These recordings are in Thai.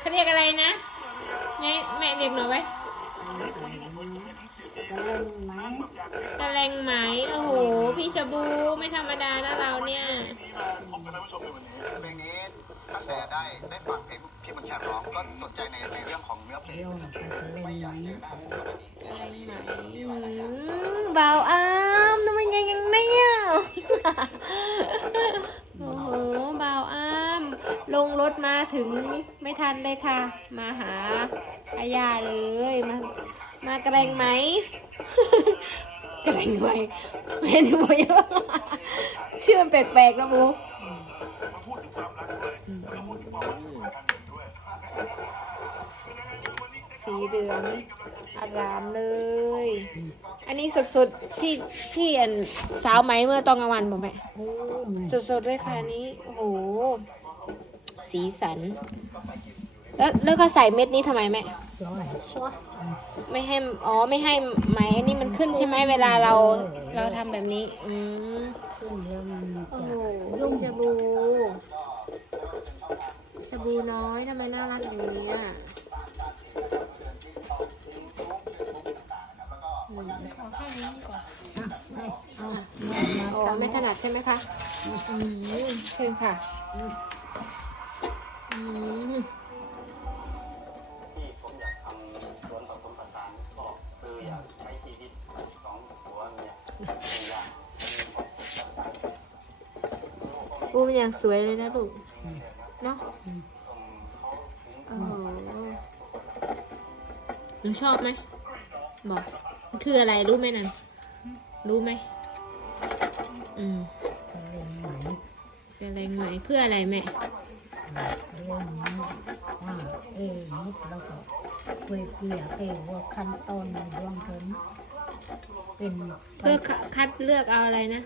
เขาเรียกอะไรนะไงแม่เรียกหน่อยไว้จะเล่นไหมตะแลงไหมโอ้โห พี่ชาบูไม่ธรรมดานะเราเนี่ยเพลงนี้ตั้งแต่ได้ได้ฟังเพลงพี่มันแคนร้องก็สนใจในในเรื่องของเนื้อเพลงเที่ยวน่ะก็จะเล่นไหมอืมเบาอามทำไมยังยังเนี่ยโอ้โหเบาอาม ลง รถมาถึงไม่ทันเลยค่ะ มาหาอาญาเลยมามาแกรงไหมแกรงไหมไม่ดูเยอะชื่อมันแปลกๆนะบูสีเหลืองอารามเลย อันนี้สดๆที่ที่อันสาวไหมเมื่อตอนกลางวันบอกแม่โอ้แม่สดๆด้วยค่ะอันนี้ โอ้โห สีสัน แล้วแล้วก็ใส่เม็ดนี้ทำไมแม่สวยสวยไม่ให้อ๋อไม่ให้ไหมอันนี้มันขึ้นใช่ไหมเวลาเราเราทำแบบนี้ อืมขึ้นแล้วมันโอ้จะโหยุ่งชาบูชาบูน้อยทำไมน่ารักอย่างนี้อะอืมเอาแค่นี้ดีกว่าให้เอาอะมามาโอ้ไม่ถนัดใช่ไหมคะ อืมเชิญค่ะ อืม ปูมันอย่างสวยเลยนะลูก เนาะโอ้โหหนูชอบไหม บอกมันคืออะไรรู้ไหมนั่นรู้ไหม อืมจะเล่นไหมเป็นอะไรไหมเพื่ออะไรแม่จะเล่นไหมว่าเอ้นิดแล้วก็เปเกี่ยเอ้ว่าขั้นตอนในดวงผมเป็นเพื่อคัคัดเลือกเอาอะไรนะ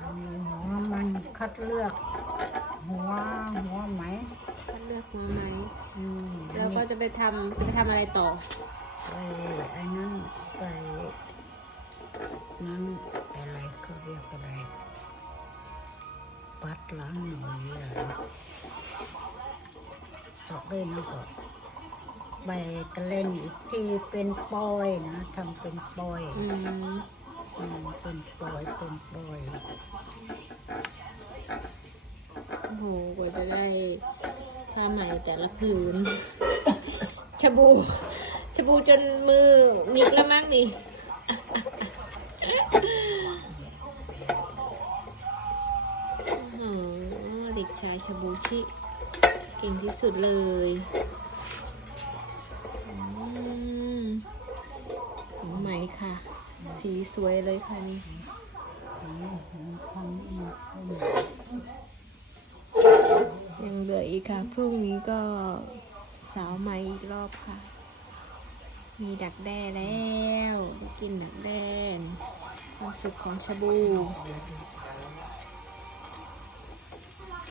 หัวมั นคัดเลือก หัวหัวไหม คัดเลือกหัวไหมอืมแล้วก็จะไปทำไปทำอะไรต่อ ไปไอ้นั่นไปนั่นอะไรเขาเรียกอะไร ปัดล้างหน่อยอะไรตอกเลยนะก็ไปกระเล่นอีกทีเป็นปอยนะทำเป็นปอย อืมอืม เป็นปอยเป็นปอยโอ้โหกว่าจะได้ผ้าใหม่แต่ละผืนชบูชบูจนมือหงิกแล้วมั้งนี่เด็กชายชบูชิ เก่งที่สุดเลยอืมของใหม่ค่ะ สวยเลยค่ะนี่ยังเหลืออีกค่ะ พรุ่งนี้ก็สาวใหม่อีกรอบค่ะ มีดักแด้แล้ว กินดักแด้ความสุขของชาบู